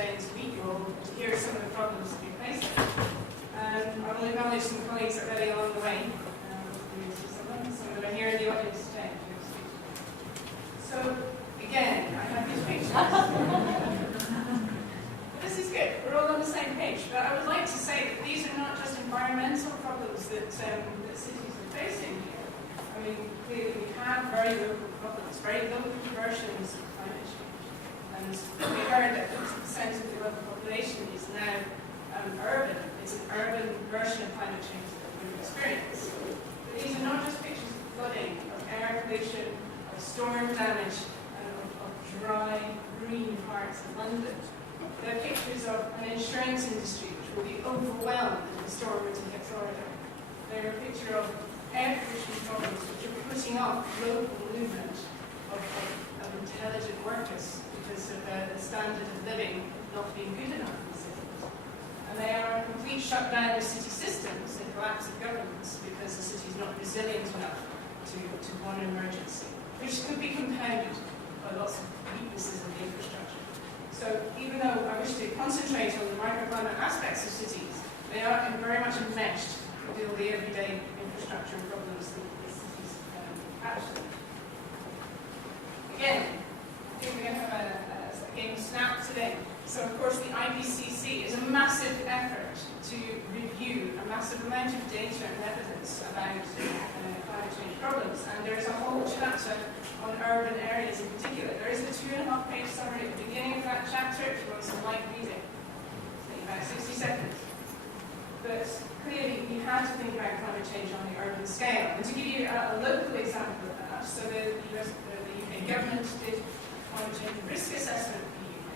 today and to meet you all, to hear some of the problems that you're facing. I will acknowledge some colleagues already along the way. Some of them are here in the audience today. So, again, I have these pictures. This is good. We're all on the same page. But I would like to say that these are not just environmental problems that cities are facing here. I mean, clearly we have very local problems, very local versions of climate change. And we heard that 50% of the global population is now urban. It's an urban version of climate change that we experience. But these are not just pictures of flooding, of air pollution, of storm damage, and of dry, green parts of London. They're pictures of an insurance industry which will be overwhelmed if the storm were to hit Florida. They're a picture of air pollution problems which are putting off local movement of intelligent workers because of the standard of living not being good enough in the cities. And they are a complete shutdown of city systems and collapse of governments because the city is not resilient enough to one emergency, which could be compounded by lots of weaknesses in the infrastructure. So even though I wish to concentrate on the microclimate aspects of cities, they are very much enmeshed to deal with the everyday infrastructure problems that the cities actually. Again, I think we're going to have a game of Snap today. So of course the IPCC is a massive effort to review a massive amount of data and evidence about climate change problems. And there's a whole chapter on urban areas in particular. There is a 2.5-page summary at the beginning of that chapter if you want some light reading. It's about 60 seconds. But clearly we have to think about climate change on the urban scale. And to give you a local example of that, so the UK government did a climate change risk assessment for the UK.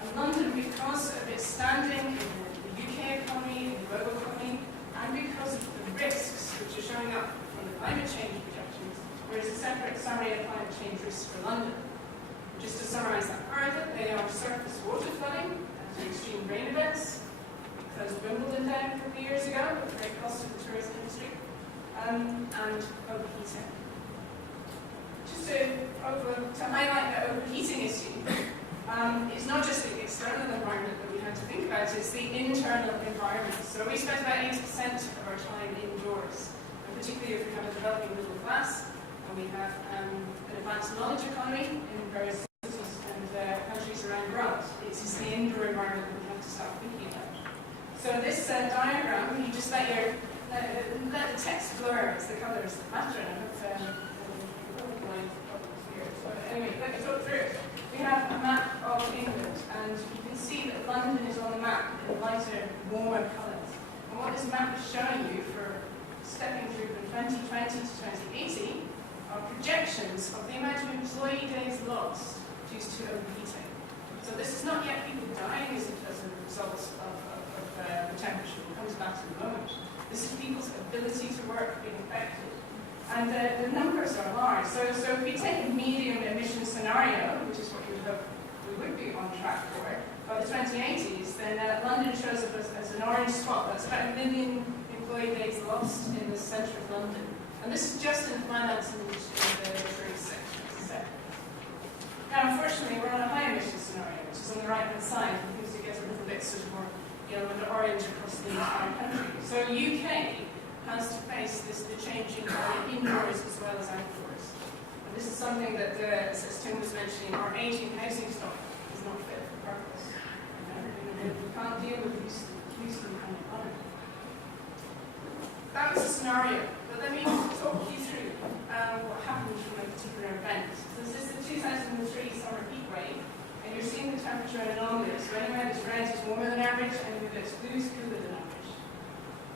And London, because of its standing in the UK economy, in the global economy, and because of the risks which are showing up from the climate change projections, there is a separate summary of climate change risks for London. Just to summarise that further, they are surface water flooding and extreme rain events. We closed Wimbledon down a couple of years ago at the great cost of the tourism industry, and overheating. Just to highlight the overheating issue, it's not just the external environment that we have to think about, it's the internal environment. So we spend about 80% of our time indoors, and particularly if we have a developing middle class, and we have an advanced knowledge economy in various cities and countries around the world. It's just the indoor environment that we have to start thinking about. So this diagram, you just let the text blur, it's the colours that matter. So anyway, let me talk through it. We have a map of England, and you can see that London is on the map in lighter, warmer colours. And what this map is showing you for stepping through from 2020 to 2080 are projections of the amount of employee days lost due to overheating. So this is not yet people dying as a result of the temperature. We'll come to that in a moment. This is people's ability to work being affected. And the numbers are large. So if we take a medium emission scenario, which is what we hope we would be on track for, by the 2080s, then London shows up as an orange spot. That's about 1 million employee days lost in the centre of London. And this is just in finance and the insurance sector. Now, unfortunately, we're on a high emission scenario, which is on the right-hand side, because you get a little bit sort of more yellow and orange across the entire country. So UK has to face the changing indoors as well as outdoors. And this is something that, as Tim was mentioning, our aging housing stock is not fit for purpose. We can't deal with Houston kind of climate. That was a scenario, but let me talk you through what happened from a particular event. So this is the 2003 summer heat wave, and you're seeing the temperature anomaly. So anywhere that's red is warmer than average, and anywhere that's blue is cooler than average.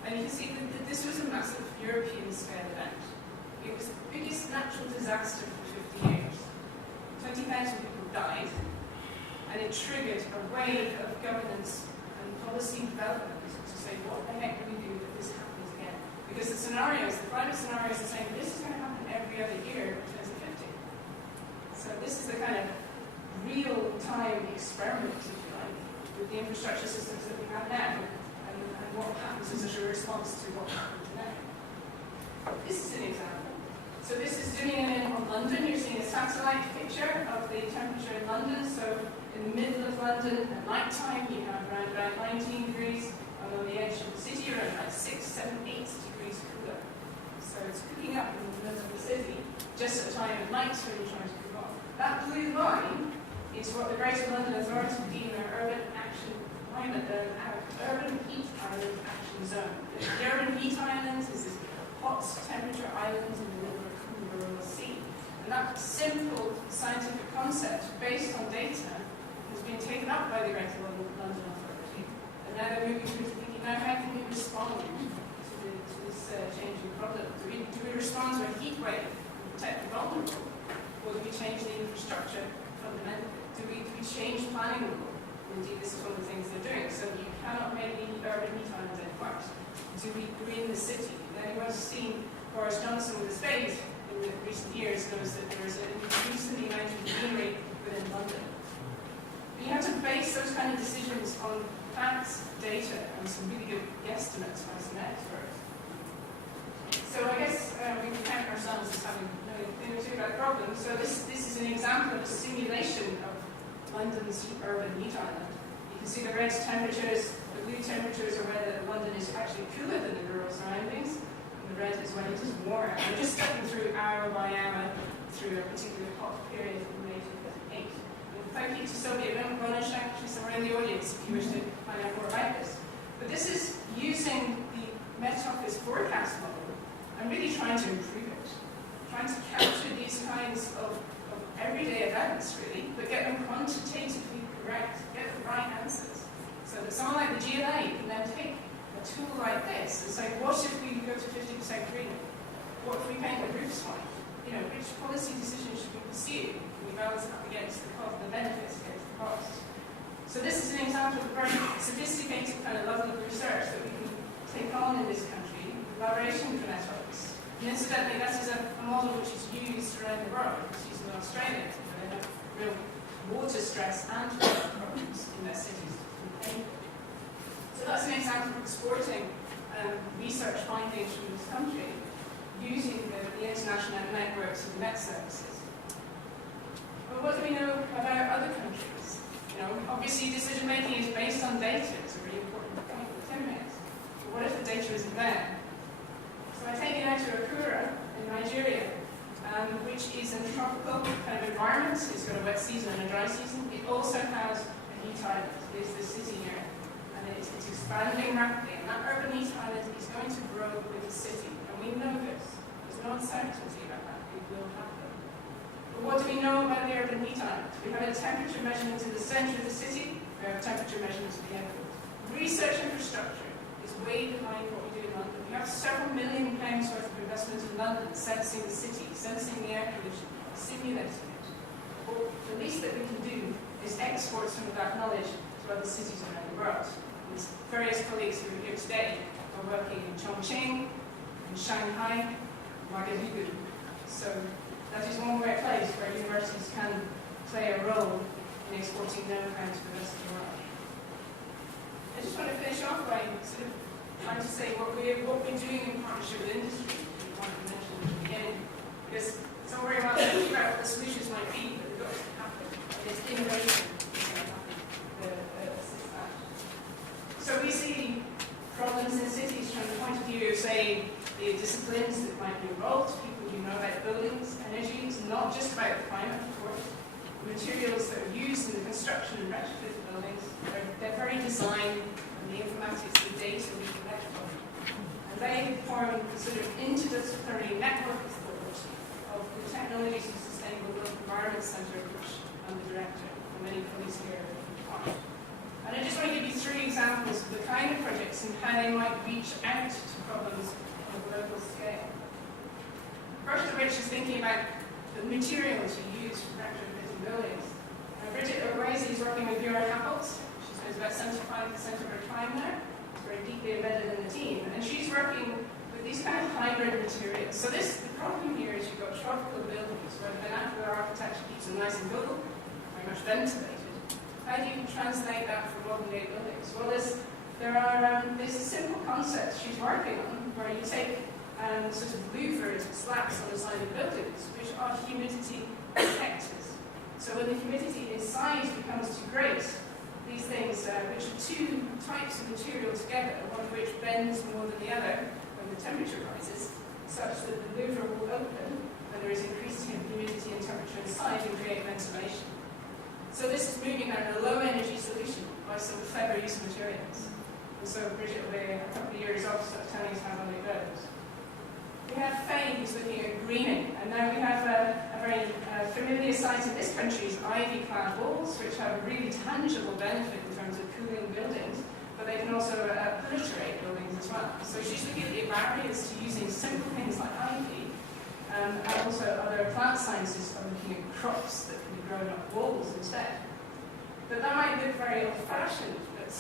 And you can see that this was a massive European scale event. It was the biggest natural disaster for 50 years. 20,000 people died, and it triggered a wave of governance and policy development to say, what the heck do we do if this happens again? Because the scenarios, the climate scenarios are saying this is going to happen every other year by 2050. So this is the kind of real-time experiment, if you like, with the infrastructure systems that we have now. And what happens as a response to what happens now. This is an example. So this is zooming in on London. You're seeing a satellite picture of the temperature in London. So In the middle of London, at night time, you have around about 19 degrees, and on the edge of the city, around about 6, 7, 8 degrees cooler. So it's cooking up in the middle of the city, just at a time at night when you're trying to cool off. That blue line is what the Greater London Authority deem an urban action climate, urban heat island action zone. The urban heat island is this hot temperature island in the middle of a cool rural sea. And that simple scientific concept, based on data, has been taken up by the Greater London Authority. And now they're moving to thinking, now how can we respond to this changing problem? Do we respond to a heat wave and protect the vulnerable? Or do we change the infrastructure fundamentally? Do we change planning law? Indeed, this is one of the things they're doing. So you cannot make the urban heat island any worse. Do we green the city? Anyone who's seen Boris Johnson with his spade in the recent years knows that there is an increasing amount of greenery within London. But you have to base those kind of decisions on facts, data, and some really good guesstimates by some experts. So I guess we can count ourselves as having known a thing or two about problems. So this is an example of a simulation of London's urban heat island. You can see the red temperatures, the blue temperatures are where London is actually cooler than the rural surroundings, and the red is when it is warmer. We're just stepping through hour by hour through a particularly hot period in May 2008. And thank you to Sophia Bonish, actually somewhere in the audience, if you wish to find out more about this. But this is using the Met Office forecast model and really trying to improve it, trying to capture these kinds of everyday events, really, but get them quantitatively correct, get the right answers. So that someone like the GLA can then take a tool like this and say, what if we go to 50% green? What if we paint the roofs white? You know, which policy decisions should we pursue? Can we balance it up against the cost, the benefits against the cost? So this is an example of a very sophisticated kind of level of research that we can take on in this country, in collaboration with the Met Office. And incidentally, that is a model which is used around the world. It's used in Australia, where they have real water stress and flood problems in their cities. So that's an example of exporting research findings from this country using the international networks of Met services. But what do we know about other countries? You know, obviously decision making is based on data. It's a really important point with Tim makes. But what if the data isn't there? So I take you now to Akura in Nigeria, which is a tropical kind of environment. It's got a wet season and a dry season. It also has a heat island. There's this city here, and it's expanding rapidly. And that urban heat island is going to grow with the city, and we know this. There's no uncertainty about that. It will happen. But what do we know about the urban heat island? We have a temperature measurement in the centre of the city. We have a temperature measurement at the airport. Research infrastructure is way behind what we do in London. We have several £million worth of investment in London, sensing the city, sensing the air pollution, simulating it. Well, the least that we can do is export some of that knowledge to other cities around the world. And various colleagues who are here today are working in Chongqing, in Shanghai, Ouagadougou. So that is one more place where universities can play a role in exporting know-how to the rest of the world. I just want to finish off by sort of trying to say what we're doing in partnership with industry, like I mentioned at the beginning. Because it's all very well to think about what the solutions might be, but they've got to happen. It's innovation that's going to happen. So we see problems in cities from the point of view of, say, the disciplines that might be involved, people who know about buildings, energy. It's not just about the climate, of course. The materials that are used in the construction and retrofit of buildings, they're very design, and the informatics, the data we collect from them. And they form a sort of interdisciplinary network of the Technologies for Sustainable Built Environment Centre, which I'm the director, and many colleagues here are part. And I just want to give you 3 examples of the kind of projects and how they might reach out to problems on a global scale. First of which is thinking about the materials you use for retrofitting buildings. Bridget O'Grazy is working with Vera Happels. She spends about 75% of her time there. She's very deeply embedded in the team. And she's working with these kind of hybrid materials. So the problem here is you've got tropical buildings where the vernacular architecture keeps them nice and cool, very much ventilated. How do you translate that for modern day buildings? Well, there's a simple concept she's working on where you take sort of louvered slats on the side of buildings, which are humidity detectors. So when the humidity inside becomes too great, these things, which are two types of material together, one of which bends more than the other when the temperature rises, such that the louver will open when there is increased humidity and temperature inside and create ventilation. So this is moving out a low energy solution by some clever use of materials. And so Bridget will be a couple of years off telling us how well it goes. We have Faye, who's looking at greening, and now we have a very familiar site in this country is ivy-clad walls, which have a really tangible benefit in terms of cooling buildings, but they can also proliferate buildings as well. So she's looking at the barriers to using simple things like ivy, and also other plant sciences are looking at crops that can be grown up walls instead. But that might look very old-fashioned, but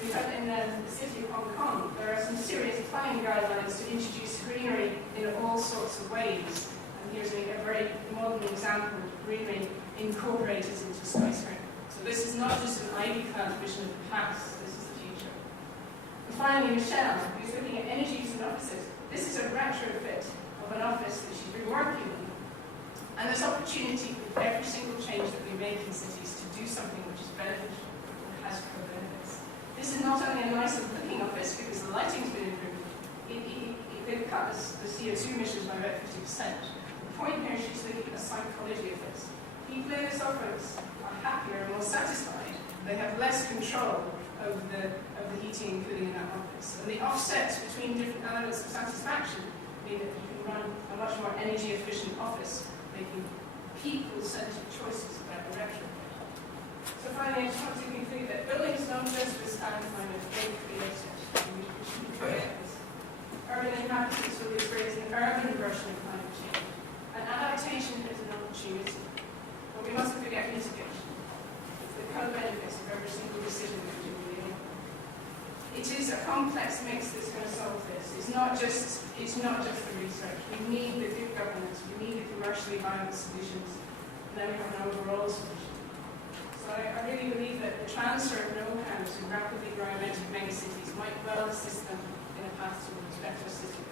we have in the city of Hong Kong, there are some serious planning guidelines to introduce greenery in all sorts of ways. And here's a very modern example of greenery incorporated into skyscraper. So this is not just an ivy-clad vision of the past, this is the future. And finally, Michelle, who's looking at energy use in offices. This is a retrofit of an office that she's been working on. And there's opportunity with every single change that we make in cities to do something which is beneficial and has co-benefits. This is not only a nicer looking office because the lighting's been improved, it could cut the CO2 emissions by about 50%. The point here, she's looking at the psychology of this. People in this office are happier and more satisfied. They have less control over the heating and cooling in that office. And the offsets between different elements of satisfaction mean that you can run a much more energy efficient office, making people-centered choices about the retrofit. So finally, I just want to conclude that buildings don't just withstand climate, they create it. We should create this. Urban inhabitants will be experiencing an urban version of climate change. And adaptation is an opportunity. But we mustn't forget mitigation. It's the co-benefits of every single decision that we do. It is a complex mix that's going to solve this. It's not just the research. We need the good governance. We need the commercially viable solutions. And then we have an overall solution. So I really believe that the transfer of know-how to rapidly growing megacities might well assist them in a path towards better city.